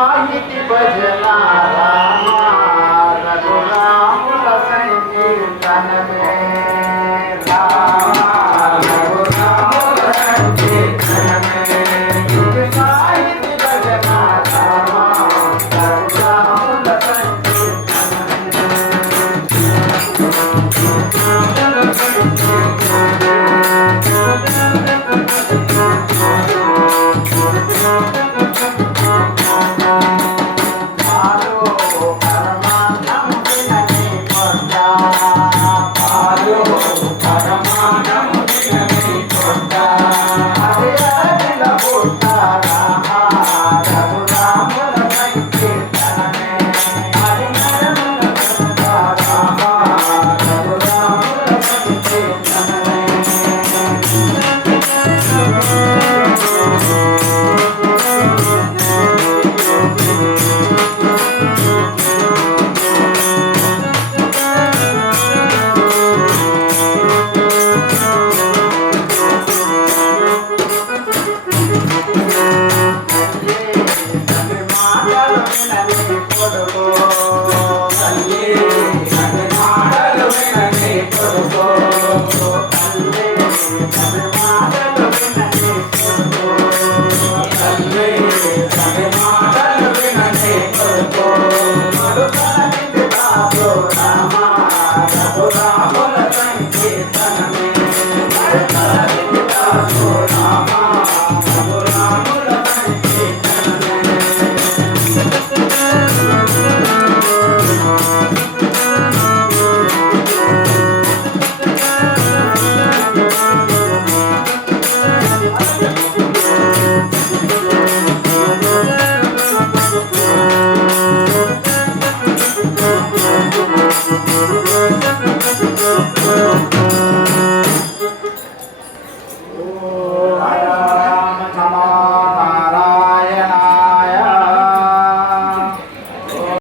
సాహితి భజన Rama రఘురాముల సంకీర్తనమే. Yeah. I'm looking for the ball.